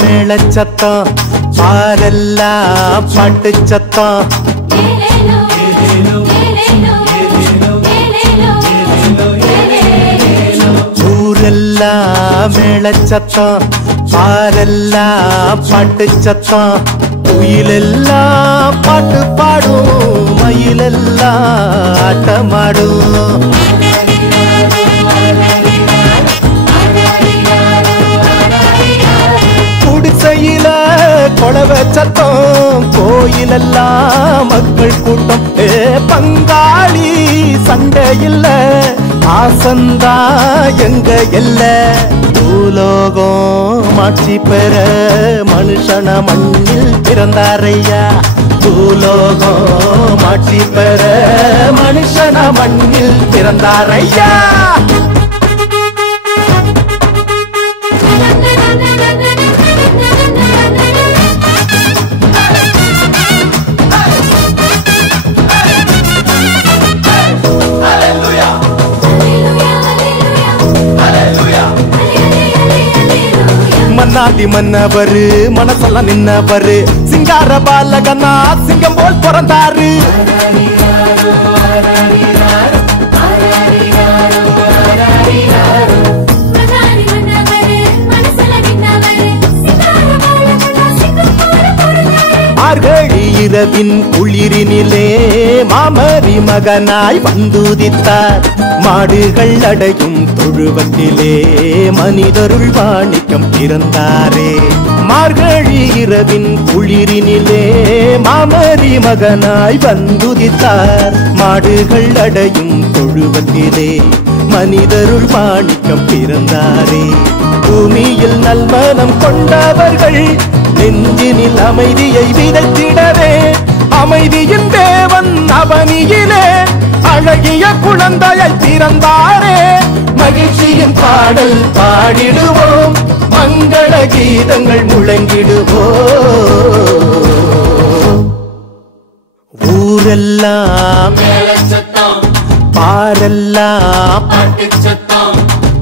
மேள சத்தம் பாரெல்லாம் பாட்டு சத்தம் ஊரெல்லாம் மேள சத்தம் பாரெல்லாம் பாட்டு சத்தம் குயிலெல்லாம் பாட்டு பாடும் மயிலெல்லாம் ஆட்டமாடும் குடிசையில கொளவ சத்தம் கோயிலெல்லாம் மக்கள் கூட்டம் பங்காளி சண்டை இல்ல ஆசந்தா எங்க எல்ல பூலோகம் மாட்சி பெற மனுஷன மண்ணில் பிறந்தாரையா பூலோகம் மாட்சி பெற மனுஷன மண்ணில் பிறந்தாரையா மன்னாதி மன்னவரு மனசெல்லாம் நின்னவரு சிங்கார பாலகனா சிங்கம் போல் பிறந்தாரு மார்கழி இரவின் குளிரினிலே மாமரி மகனாய் வந்துதித்தார் மாடுகள் அடையும் தொழுவத்திலே மனிதருள் வாணிக்கம் பிறந்தாரே மார்கழி இரவின் குளிரினிலே மாமரி மகனாய் வந்துதித்தார் மாடுகள் அடையும் தொழுவத்திலே மனிதருள் வாணிக்கம் பிறந்தாரே பூமியில் நல்மனம் கொண்டவர்கள் நெஞ்சினில் அமைதியை விதைத்திடவே அமைதியின் தேவன் அவனியிலே அழகிய குழந்தையை பிறந்தாரே மகிழ்ச்சியின் பாடல் பாடிடுவோம் மங்கள கீதங்கள் முழங்கிடுவோம் ஊரெல்லாம் பாரெல்லாம் பாட்டு சத்தம்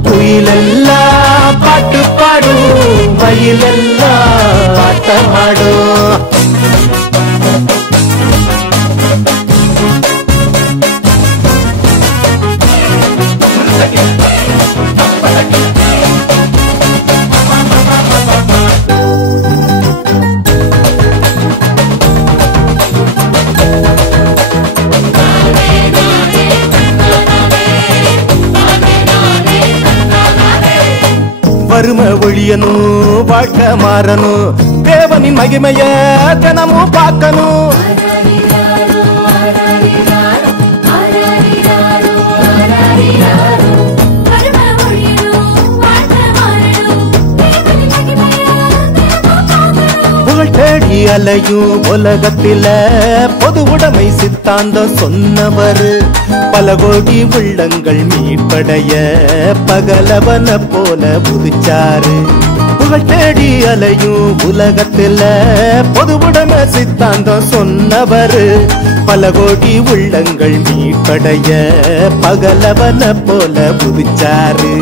குயிலெல்லாம் பாட்டு பாடும் மயிலெல்லாம் ஆட்டமாடும் வறுமை ஒழியணும் வாழ்க்கை மாறணும் தேவனின் மகிமைய தினமும் பார்க்கணும் புகழ் தேடி அலையும் உலகத்தில பொது உடைமை சித்தாந்தம் சொன்னவர் பல கோடி உள்ளங்கள் மீட்படைய பகலவன போல புதிச்சாரு புகழ் தேடி அலையும் உலகத்தில பொது உடைமை சித்தாந்தம் சொன்னவர் பல கோடி உள்ளங்கள் மீட்படைய பகலவன போல புதிச்சாரு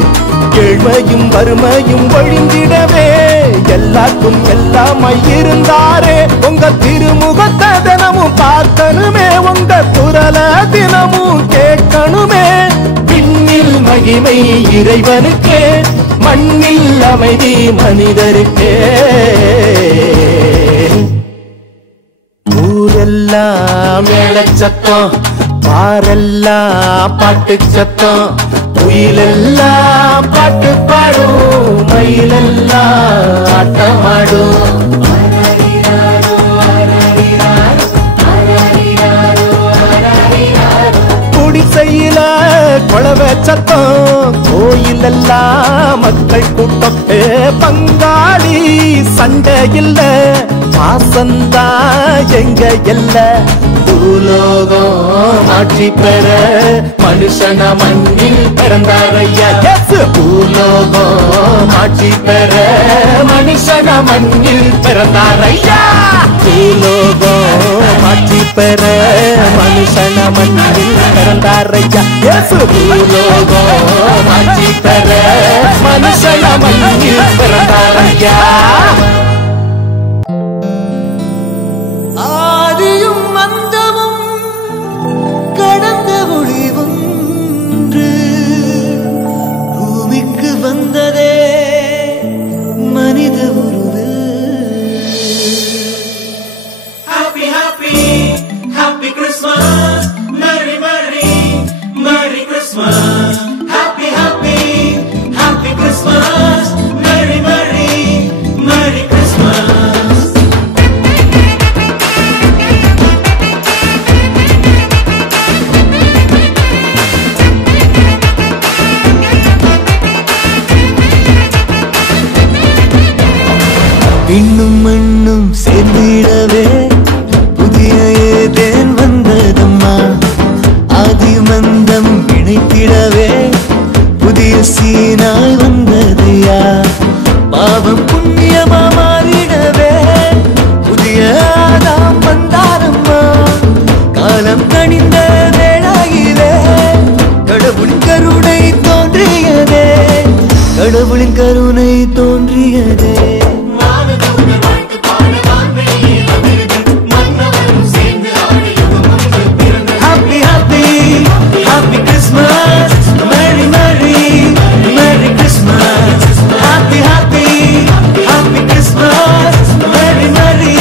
ஏழ்மையும் வறுமையும் ஒழிந்திடவே எல்லாருக்கும் எல்லாமாய் இருந்தாரே உங்க திருமுகத்தை தினமும் பார்க்கணுமே உங்க குரல தினமும் கேட்கணுமே விண்ணில் மகிமை இறைவனுக்கே மண்ணில் அமைதி மனிதருக்கே ஊரெல்லாம் மேள சத்தம் பாரெல்லாம் பாட்டு சத்தம் குயிலெல்லாம் பாட்டு பாடும் மயிலெல்லாம் ஆட்டமாடும் குடிசையில கொளவ சத்தம் கோயிலெல்லாம் மக்கள் கூட்டம் பங்காளி சண்டை இல்ல பாசந்தா எங்க எல்ல பூலோகம் ஆட்சி பெற மனுஷன மண்ணில் பிறந்தாரையா பூலோகம் ஆட்சி பெற மனுஷன மண்ணில் பிறந்தாரையா பூலோகம் ஆட்சி பெற மனுஷன மண்ணில் பிறந்தாரையா பூலோகம் ஆட்சி பெற மனுஷன மண்ணில் பிறந்தாரையா விண்ணும் மண்ணும் சேர்ந்திடவே புதிய ஏதேன் வந்ததம்மா. ஆதி மந்தம் இணைத்திடவே புதிய சீனாய் வந்ததையா. பாவம் புண்ணியமா மாறிடவே புதிய ஆதாம் வந்தாரம்மா. காலம் கணிந்த வேளையிலே கடவுளின் கருணை தோன்றியதே, கடவுளின் கருணை தோன்றியதே. Happy Christmas, Merry Merry Merry Christmas. Happy Happy Happy Christmas, Merry Merry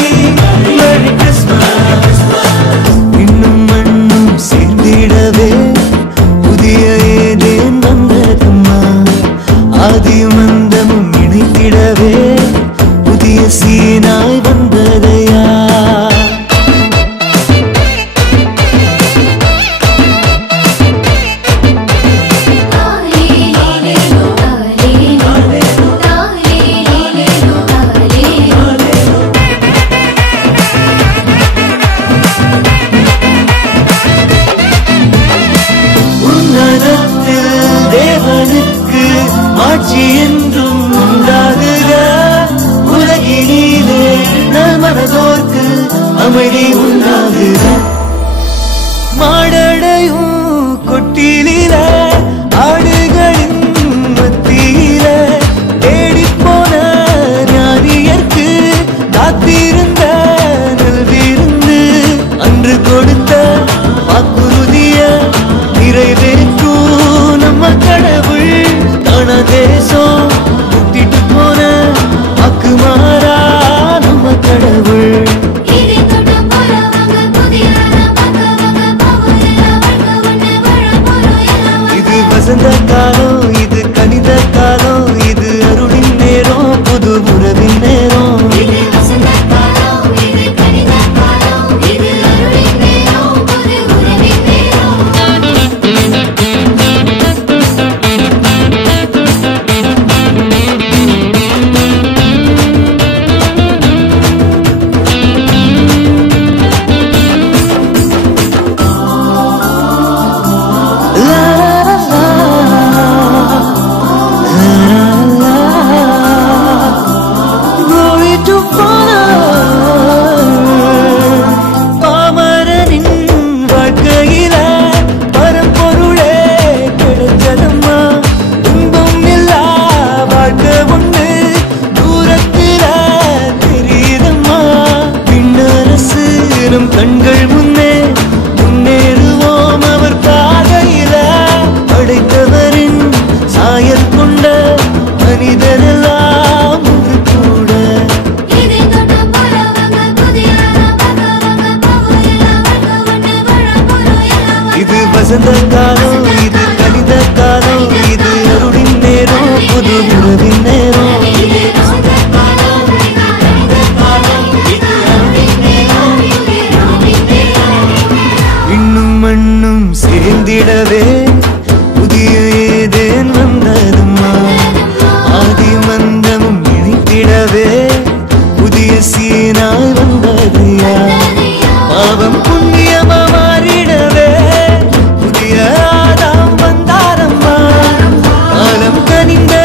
Merry Christmas. இன்னும் மண்ணும் சேர்ந்திடவே புதிய ஏதேன் வந்ததம்மா. ஆதியும் அந்தமும் இணைத்திடவே புதிய சீனாய் வந்ததையா. தேவனுக்கு ஆட்சி என்றும் உண்டாகுக. உலகினிலே நல்மனதோர்க்கு அமைதி உண்டாகுக. மாடடையும் கொட்டிலில ஆடுகளின் மத்தியில தேடிப்போன ஞானியர்க்கு காத்திருந்த நல்விருந்து அன்று கொடுத்த வாக்குறுதிய நிறைவேற்றும் நம்ம கடவுள். தான தேசம் விட்டுட்டு போன வாக்கு மாறா நம்ம கடவுள். இது வசந்த காலம், இது கணித காலம், இது அருளின் நேரம், புது உறவின் நேரம். கண்கள் முன்னே முன்னேறுவோம் அவர் பாதையில. படைத்தவரின் சாயல் கொண்ட மனிதரெல்லாம் கூட. இது வசந்த காலம், இது கணித காலம், இது அருளின் நேரம், புது உறவின் நேரம். மண்ணும் சேர்ந்திடவே புதிய ஏதேன் வந்ததம்மா. ஆதி மந்தமும் இணைத்திடவே புதிய சீனாய் வந்ததையா. பாவம் புண்ணியமா மாறிடவே புதிய ஆதாம் வந்தாரம்மா. காலம் கனிந்த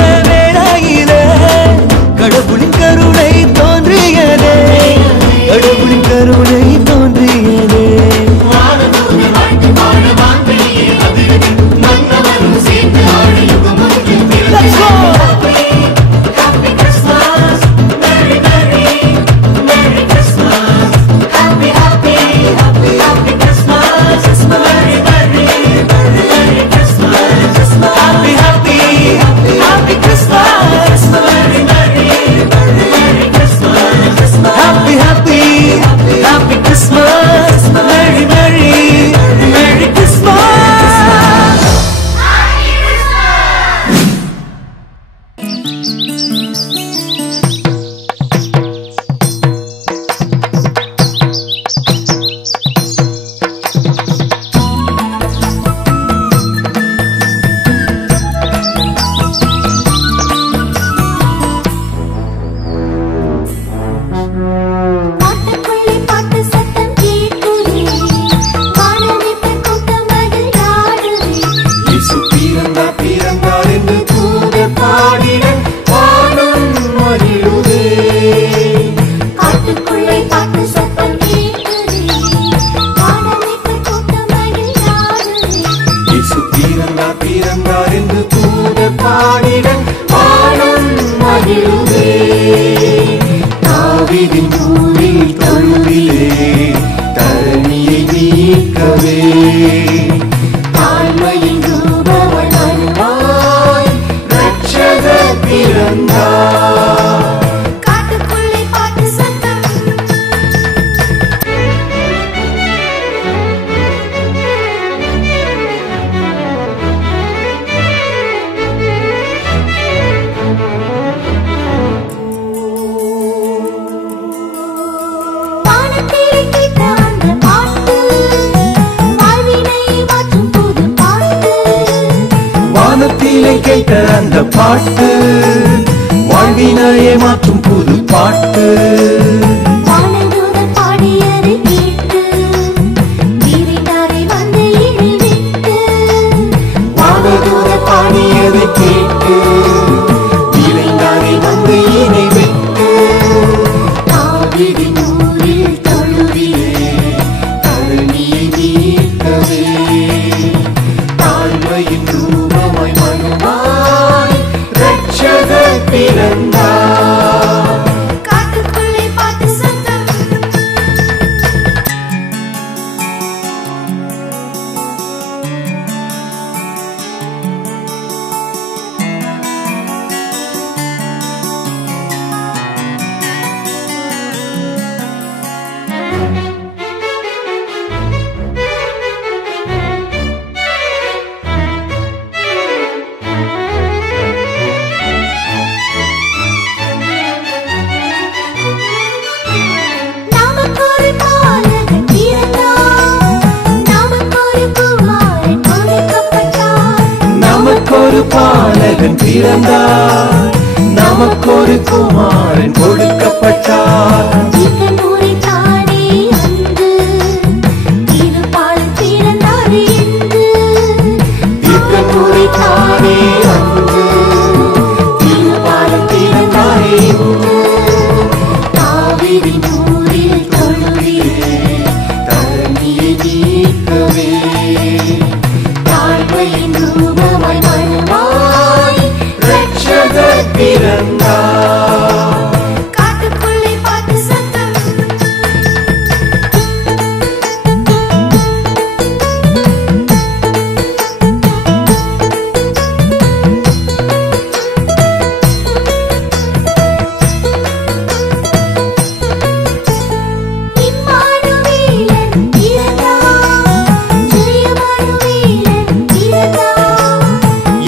பாடிட வானம் மகிழுதே தாவீதின் ஊரில் தொழுதிலே தரணியை மீட்கவே தாழ்மையின் ரூபமாய் வருவாய் ரட்சகர் பிறந்தார் காட்டுக்குள்ளே பாட்டு சத்தம் வானத்திலே கேட்ட அந்த பாட்டு வாழ்வினை மாற்றும் புது பாட்டு வானத்திலே கேட்ட அந்த பாட்டு வாழ்வினையே மாற்றும் புது பாட்டு வானதூதர் பாடியதை கேட்டு வீரிடாரை வந்து இணைவிட்டு வானதூதர் பாடியதை கேட்டு இறைந்தாரை வந்து இணை விட்டு தாவீதின் ஊரில் தொழுதிலே தரணியை மீட்கவே தாழ்மையின் ரூபமாய் மனுவாய் ரட்சகர் பிறந்தார் காட்டுக்குள்ளே பாட்டு சத்தம் நமக்கொரு பாலகன் பிறந்தார் நமக்கொரு குமாரன் கொடுக்கப்பட்டார் நமக்கொரு பாலகன் பிறந்தார் நமக்கொரு குமாரன் கொடுக்கப்பட்டார் இக்கனூரை தானே அன்று திருப்பாலன் பிறந்தார் என்று இக்கனூரை தானே அன்று திருப்பாலன் பிறந்தாரே என்று தாவீதின் ஊரில் தொழுதிலே தரணியை மீட்கவே தாழ்மையின் ரூபமாய் வருவாய் ரட்சகர் பிறந்தார் காட்டுக்குள்ளே பாட்டு சத்தம் இம்மானுவேலன் பிறந்தார் ஜெயமானுவேலன் பிறந்தார்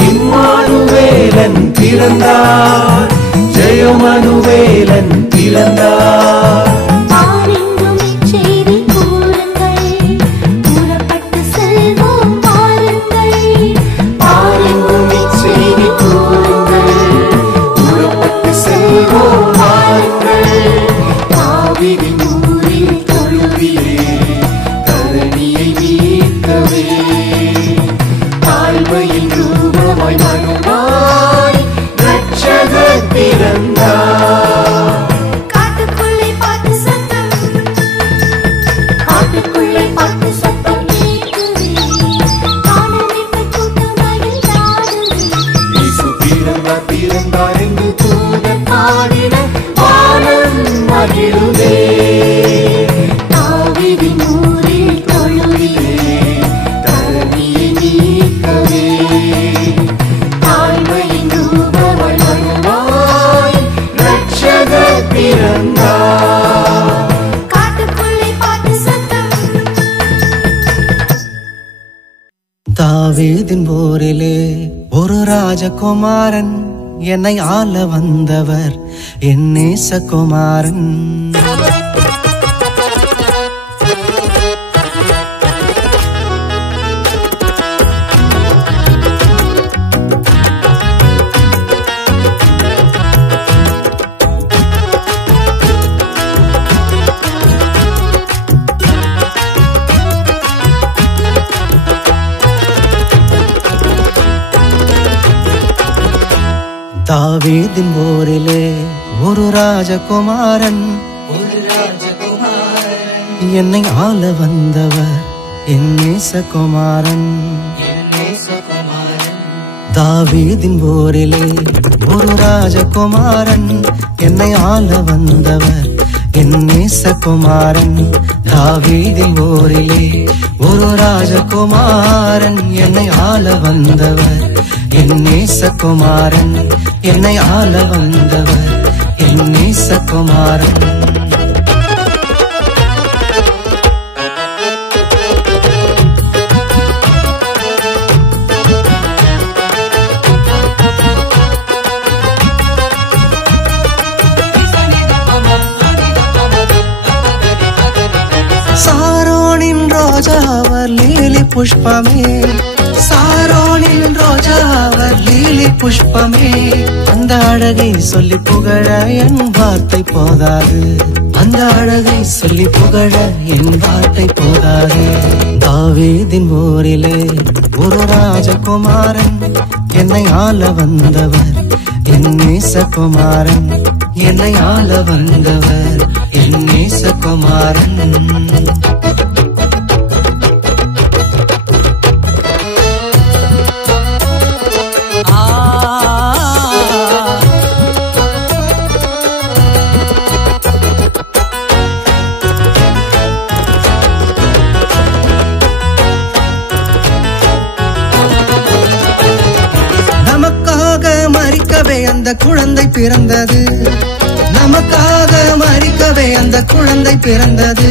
இம்மானுவேலன் பிறந்தார் ஜெயமனுவேலன் பிறந்தார் பாரெங்கும் இச்செய்தி கூறுங்கள் கூறப்பட்டு செல்வோம் பாருங்கள் பாரெங்கும் இச்செய்தி கூறுங்கள் புறப்பட்டு செல்வோம் வாருங்கள் தாவீதின் ஊரில் தொழுதிலே தரணியை மீட்கவே தாழ்மையின் ரூபமாய் மனுவாய் ரட்சகர் பிறந்தார் காட்டுக்குள்ளே பாட்டு சத்தம் காட்டுக்குள்ளே பாட்டு சத்தம் கேட்குதே காணவிட்ட கூட்டம் மகிழ்ந்தாடுதே இயேசு பிறந்தார் பிறந்தார் என்று தூதர் பாடிட வானம் மகிழுதே தாவீதின் ஊரில் தொழுதிலே தரணியை மீட்கவே தாழ்மையின் ரூபமாய் மனுவாய் ரட்சகர் பிறந்தார் காட்டுக்குள்ளே பாட்டு சத்தம் தாவீதின் போரிலே ஒரு ராஜகுமாரன் என்னை ஆள வந்தவர் என் நேசகுமாரன் தாவீதின் போரிலே ஒரு ராஜகுமாரன் என்னை ஆள வந்தவர் என் நேசகுமாரன் தாவீதின் ஊரிலே ஒரு ராஜகுமாரன் என்னை ஆள வந்தவர் என் நேசகுமாரன். தாவீதின் ஊரிலே ஒரு ராஜகுமாரன் என்னை ஆள வந்தவர் என் நேசகுமாரன். என்னை ஆள வந்தவர் என் நேசகுமாரன். சாரோனின் ரோஜாவர் லீலி புஷ்பமே, சாரோனின் ரோஜாவர் லீலி புஷ்பமே. அந்த அழகை சொல்லி புகழ என் வார்த்தை போதாது, அந்த அழகை சொல்லி புகழ என் வார்த்தை போதாது. தாவீதின் ஊரிலே ஒரு ராஜகுமாரன் என்னை ஆள வந்தவர் என் நேசகுமாரன். என்னை ஆள வந்தவர் என் நேசகுமாரன். நமக்காக மரிக்கவே அந்த குழந்தை பிறந்தது, நமக்காக மரிக்கவே அந்த குழந்தை பிறந்தது.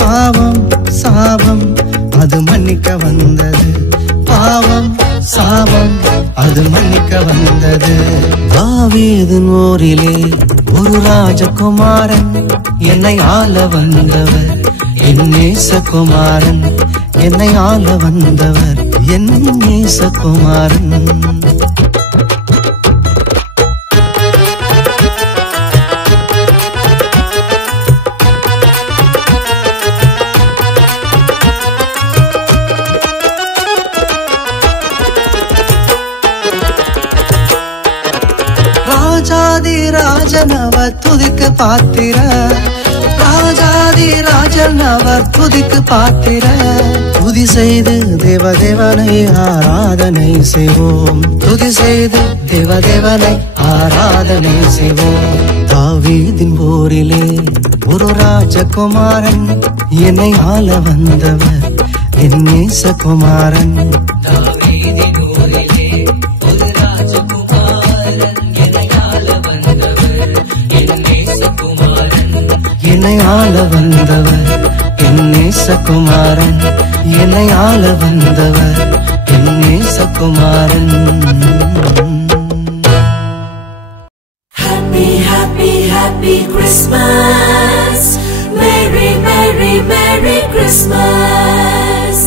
பாவம் சாபம் அது மன்னிக்க வந்தது, பாவம் சாபம் அது மன்னிக்க வந்தது. தாவீதின் ஊரிலே ஒரு ராஜகுமாரன் என்னை ஆள வந்தவர் என் நேசகுமாரன். என்னை ஆள வந்தவர் என் நேசகுமாரன். ராஜாதி ராஜன் அவர் துதிக்கு பாத்திர, ராஜாதி ராஜன் அவர் துதிக்கு பாத்திர. துதி செய்து தேவதேவனை ஆராதனை செய்வோம், துதி செய்து தேவதேவனை ஆராதனை செய்வோம். தாவீதின் ஊரிலே ஒரு ராஜகுமாரன் என்னை ஆள வந்தவர் என் நேசகுமாரன். தாவீதின் ஊரிலே ஒரு ராஜகுமாரன் என்னை ஆள வந்தவர் என் நேசகுமாரன். என்னை ஆள வந்தவர் என் நேசகுமாரன். என்னை ஆள வந்தவர் என் நேசகுமாரன். Happy, happy, happy Christmas. Merry, merry, merry Christmas.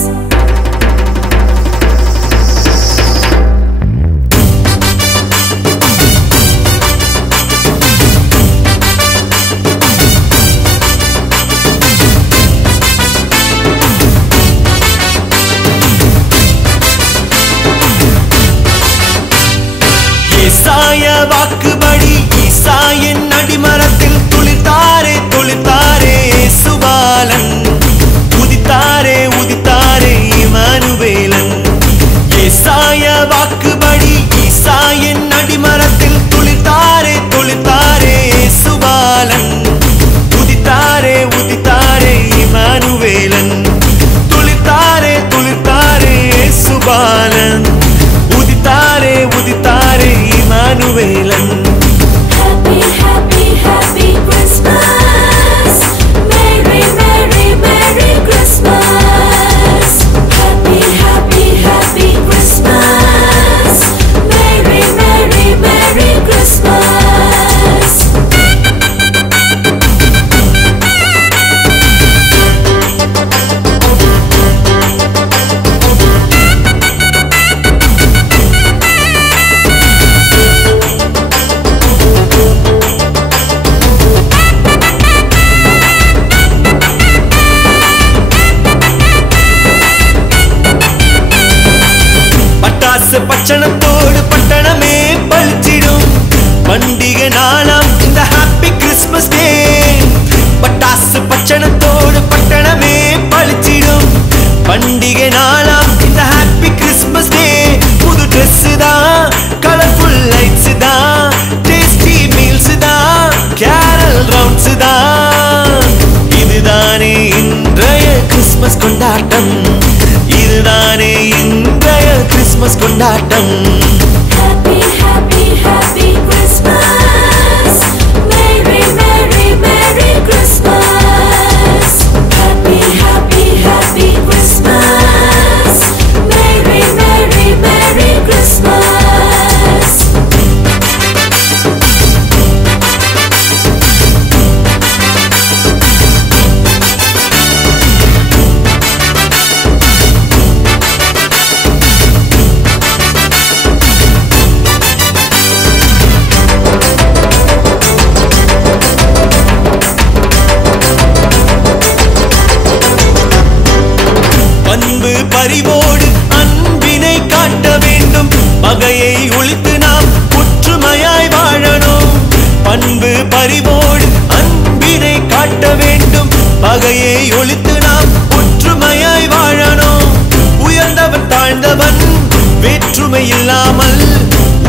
ஏசாய வாக்குபடி ஈசாயின் அடிமரத்தில் துளித்தாரே துளித்தாரே சுபாலன். உதித்தாரே உதித்தாரே இமானுவேலன். ஏசாய வாக்குபடி ஈசாயின் அடிமரத்தில் துளித்தாரே துளித்தாரே சுபாலன். உதித்தாரே உதித்தாரே இமானுவேலன். துளித்தாரே துளித்தாரே சுபாலன். உதித்தாரே உதித்தாரே இமானுவேலன். Happy, happy, happy Christmas. Merry, merry, merry Christmas. Happy, happy, happy Christmas. Merry, merry, merry Christmas. பட்டாசு பச்சனத்தோடு பட்டணமே பழிச்சிடும் பண்டிகை நாளாம் இந்த ஹாப்பி கிறிஸ்மஸ் டே. பட்டாசு பச்சனத்தோடு பட்டணமே பழிச்சிடும் பண்டிகை நாளாம் இந்த ஹாப்பி கிறிஸ்மஸ் டே. புது ட்ரெஸ் தான் கொண்டாட்டம். Happy, happy, happy Christmas. Merry, merry, merry Christmas. Happy, happy, happy Christmas. Merry, merry, merry Christmas. அன்பு பரிவோடு அன்பினை காட்ட வேண்டும், பகையை ஒழித்து நாம் ஒற்றுமையாய் வாழணும். பண்பு பரிவோடு அன்பினை காட்ட வேண்டும், பகையை ஒழித்து நாம் ஒற்றுமையாய் வாழணும். உயர்ந்தவன் தாழ்ந்தவன் வேற்றுமை இல்லாமல்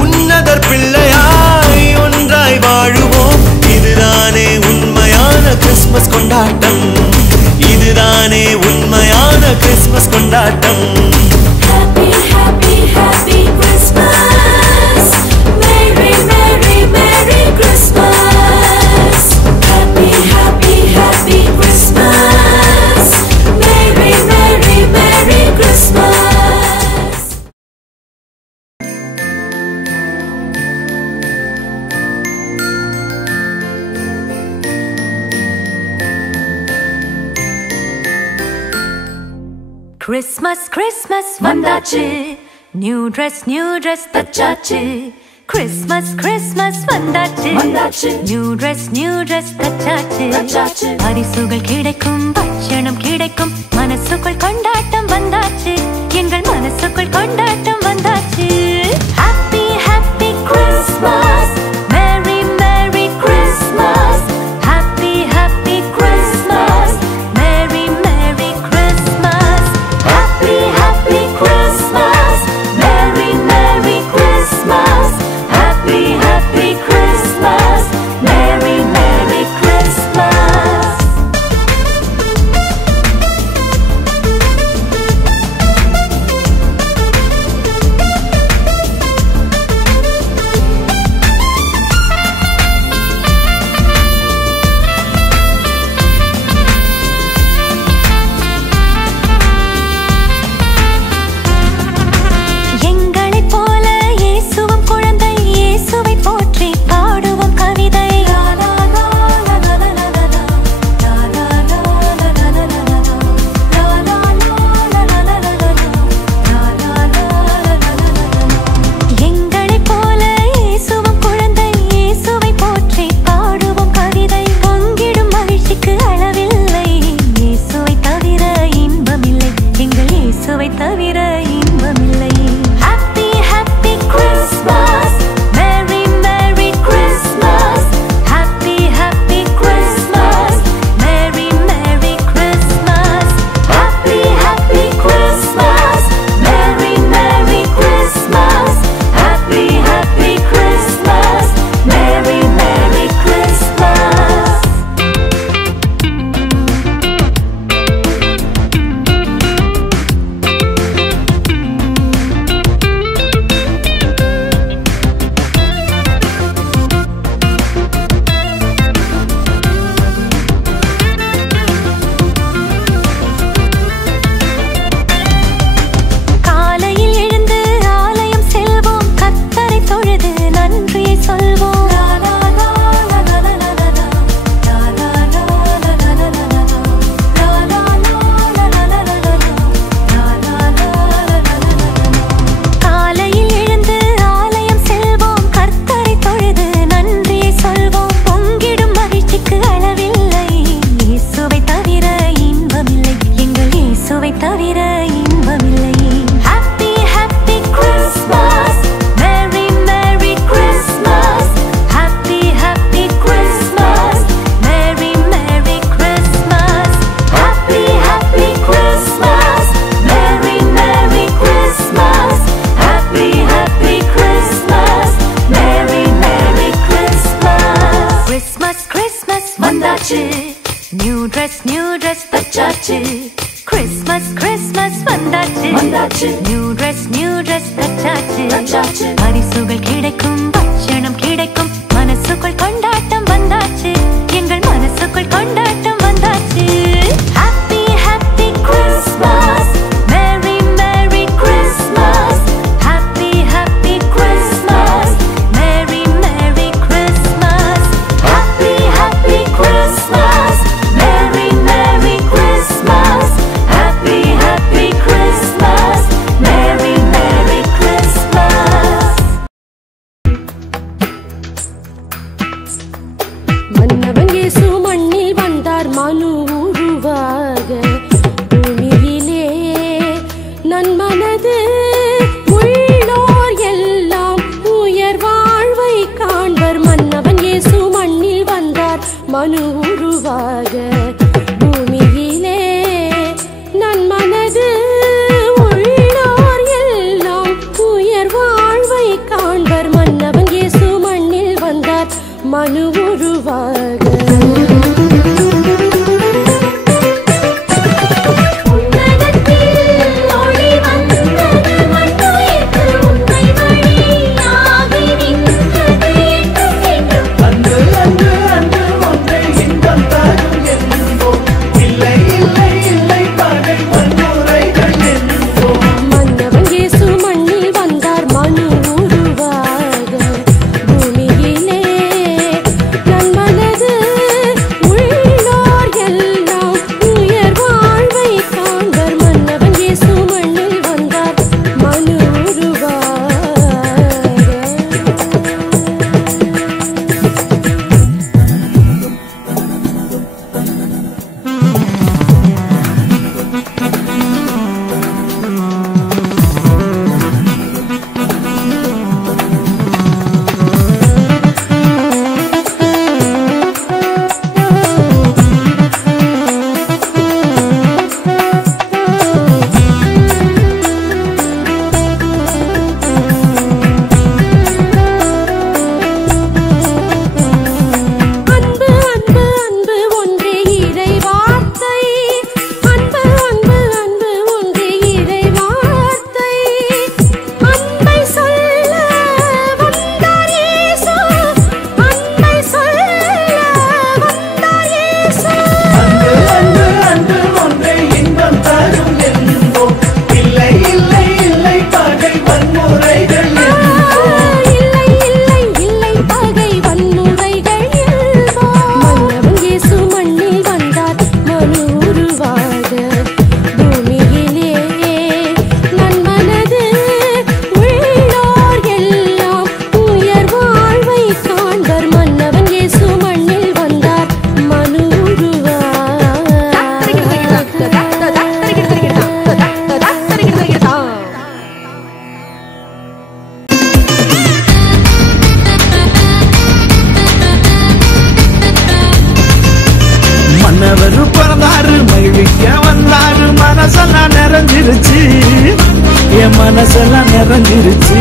உன்னதர் பிள்ளையாய் ஒன்றாய் வாழுவோம். இதுதானே உண்மையான கிறிஸ்துமஸ் கொண்டாட்டம். இதுதானே உண்மையான கிறிஸ்துமஸ் கொண்டாட்டம். Happy, happy, happy Christmas. Merry, merry, merry Christmas. Happy, happy, happy Christmas. Merry, merry, merry Christmas. Christmas, Christmas வந்தாச்சு, நியூ ட்ரெஸ் தச்சாச்சு. Christmas, Christmas வந்தாச்சு, நியூ ட்ரெஸ் தச்சாச்சு. பரிசுகள் கிடைக்கும், பட்சணம் கிடைக்கும், மனசுக்குள் கொண்டாட்டம் வந்தாச்சு, எங்கள் மனசுக்குள் கொண்டாட்டம் வந்தாச்சு. Happy, happy Christmas. Merry, merry Christmas. Happy, happy Christmas. Merry, merry Christmas. Happy, happy Christmas. Merry, merry Christmas. Happy, happy Christmas. Merry, merry Christmas. எங்களைப் போல இயேசுவும் குழந்தை, இயேசுவை போற்றி பாடுவோம் கவிதை. எங்களைப் போல இயேசுவும் குழந்தை, இயேசுவை போற்றி பாடுவோம் கவிதை. பொங்கிடும் மகிழ்ச்சிக்கு அளவில்லை, இயேசுவை தவிர இன்பமில்லை, எங்கள் இயேசுவை தவிர இன்பமில்லை. Happy, happy Christmas. Merry, merry Christmas. Happy, happy Christmas. Merry, merry Christmas. Happy, happy Christmas. Merry, merry Christmas. Happy, happy Christmas. Merry, merry Christmas. காலையில் எழுந்து ஆலயம் செல்வோம், கர்த்தரை தொழுது நன்றியை சொல்வோம். காலையில் எழுந்து ஆலயம் செல்வோம், கர்த்தரை தொழுது நன்றியை சொல்வோம். பொங்கிடும் மகிழ்ச்சிக்கு அளவில்லை, இயேசுவை தவிர இன்பமில்லை, எங்கள் இயேசுவை தவிர இன்பமில்லை. Happy, happy Christmas. Merry, merry Christmas. Happy, happy Christmas. Merry, merry Christmas. Happy, happy Christmas. Merry, merry Christmas. Happy, happy Christmas. Merry, merry Christmas. Christmas, Christmas வந்தாச்சு, நியூ ட்ரெஸ் தச்சாச்சு. Christmas, Christmas வந்தாச்சு, நியூ ட்ரெஸ் தச்சாச்சு. வந்தாச்சு பரிசுகள் கிடைக்கும் பட்சணம் கிடைக்கும் மனசுக்குள் கொண்டாட்டம் வந்தாச்சு எங்கள் மனசுக்குள் கொண்டாட்டம் வந்தாச்சு ஹாப்பி ஹாப்பி கிறிஸ்மஸ் மேரி merry Christmas happy happy Christmas மேரி merry Christmas happy happy Christmas மேரி merry Christmas happy happy Christmas மேரி மேரி கிறிஸ்மஸ் மன்னவன் இயேசு மண்ணில் வந்தார் மனு உருவாக பூமியிலே நன்மனது உள்ளோர் எல்லாம் உயர் வாழ்வை காண்பர் மன்னவன் இயேசு மண்ணில் வந்தார் மனு உருவாக பூமியிலே நன்மனது உள்ளோர் எல்லாம் உயர் வாழ்வை காண்பர் மன்னவன் இயேசு மண்ணில் வந்தார் மனு உருவாக மன்னவன் இயேசு மண்ணில் வந்தார் மனு உருவாக பூமியிலே நன்மனது உள்ளோர் எல்லாம் உயர் வாழ்வை காண்பர் மன்னவன் இயேசு மண்ணில் வந்தார் மனு உருவாக அன்பு அன்பு அன்பு ஒன்றே இறை வார்த்தை அன்பு அன்பு அன்பு ஒன்றே இறை வார்த்தை அன்பை சொல்ல வந்தார் இயேசு அன்பை சொல்ல வந்தார் இயேசு இல்லை இல்லை இல்லை பகை வன்முறைகள் இல்போம் மன்னவன் இயேசு மண்ணில் வந்தார் மனு உருவாக பூமியிலே நன்மனது உள்ளோர் எல்லாம் உயர் வாழ்வை காண்பர் மன்னவன் இயேசு மண்ணில் வந்தார் மனு உருவாக மன்னவர் பிறந்தாரு மகிழ்விக்க வந்தாரு மனசெல்லாம் நிறைஞ்சிருச்சு என் மனசெல்லாம் நிறைஞ்சிருச்சு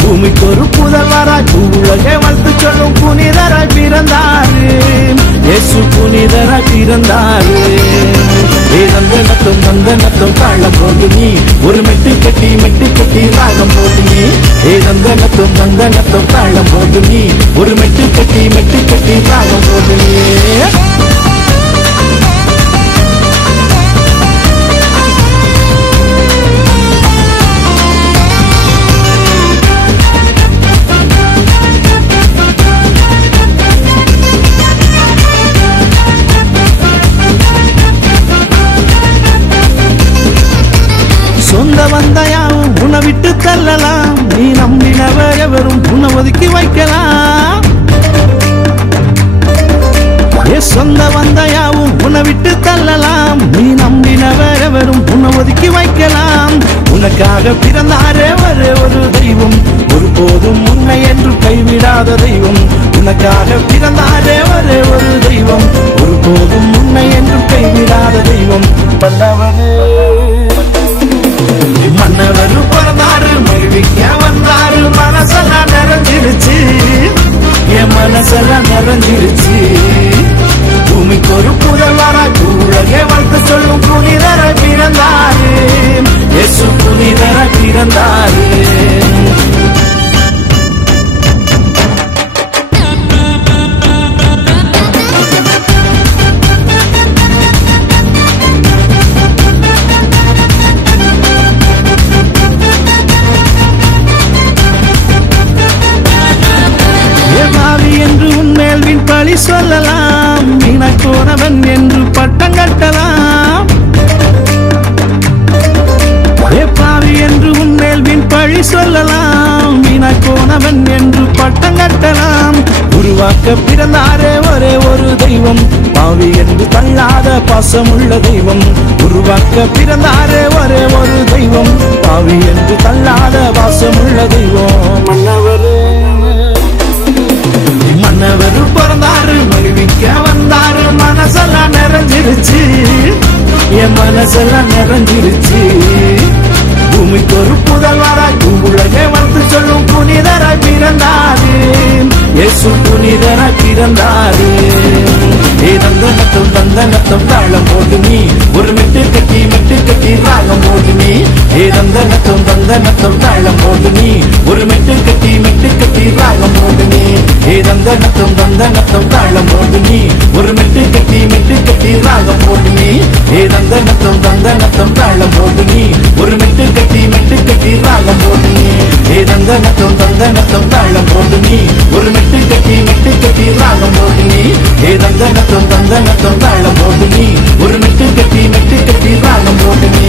பூமிக்கு ஒரு புதல்வராய் உலகை வளர்த்து சொல்லும் புனிதராய் பிறந்தாரு இயேசு புனிதராய் பிறந்தாரு ஏதந்தனத்தும் வந்தனத்தும் தாளம் போது நீ ஒரு மெட்டு கட்டி ராகம் போது நீ ஏதந்தனத்தும் வந்தனத்தும் தாளம் போது நீ ஒரு மெட்டு கட்டி ராகம் போது நீ சொந்த வந்தையாவும் உன்னை விட்டு தள்ளலாம் நீ நம்பினவர் எவரும் உன்னை ஒதுக்கி வைக்கலாம் சொந்த வந்தையாவும் உன்னை விட்டு தள்ளலாம் நீ நம்பினவர் எவரும் உன்னை ஒதுக்கி வைக்கலாம் உனக்காக பிறந்தாரே ஒரே ஒரு தெய்வம் ஒருபோதும் உன்னை என்று கைவிடாத தெய்வம் உனக்காக பிறந்தாரே ஒரே ஒரு தெய்வம் ஒருபோதும் உன்னை என்று கைவிடாத தெய்வம் வந்தவரே மன்னவர் பிறந்தாரு மகிழ்விக்க வந்தாரு மனசெல்லாம் நிறைஞ்சிருச்சு என் மனசெல்லாம் நிறைஞ்சிருச்சு பூமிக்கு ஒரு புதல்வராய் உலகை வளர்த்து சொல்லும் புனிதராய் பிறந்தாரு இயேசு புனிதராய் பிறந்தாரு பழி சொல்லலாம், வீணாக்கோனவன் என்று பட்டம் கட்டலாம். பாவி என்று உன்மேல் வீண் பழி சொல்லலாம், வீணாக்கோனவன் என்று பட்டம் கட்டலாம். உருவாக்க பிறந்தாரே ஒரே ஒரு தெய்வம், பாவி என்று தள்ளாத பாசமுள்ள தெய்வம். உருவாக்க பிறந்தாரே ஒரே ஒரு தெய்வம், பாவி என்று தள்ளாத பாசமுள்ள தெய்வம். மன்னவர் பிறந்தாரு, மகிழ்விக்க வந்தாரு, மனசெல்லாம் நிறைஞ்சிருச்சு, என் மனசெல்லாம் நிறைஞ்சிருச்சு. பூமிக்கு ஒரு புதல்வராய் உலகே வந்து சொல்லும் புனிதராய் பிறந்தாரு, இயேசு புனிதராய் பிறந்தாரு. தந்தனத்தம் தந்தனத்தம் தாளம் போடு நீ, ஒரு மெட்டு கட்டி ராகம் போடு நீ. தந்தனத்தம் தந்தனத்தம் தாளம் போடு நீ, ஒரு மெட்டு கட்டி ராகம் போடு நீ. தந்தனத்தம் தந்தனத்தம் தாளம் போடு நீ, ஒரு மெட்டு கட்டி ராகம் போடு நீ. தந்தனத்தம் தந்தனத்தம் தாளம் போடு நீ, ஒரு மெட்டு கட்டி ராகம் போடு நீ. தந்தனத்தம் தந்தனத்தம் தாளம் போடு நீ, ஒரு மெட்டு கட்டி ராகம் போடு நீ. தந்தனத்தம் தந்தனத்தம் தாளம் போடு நீ, ஒரு மெட்டு கட்டி ராகம் போடு நீ.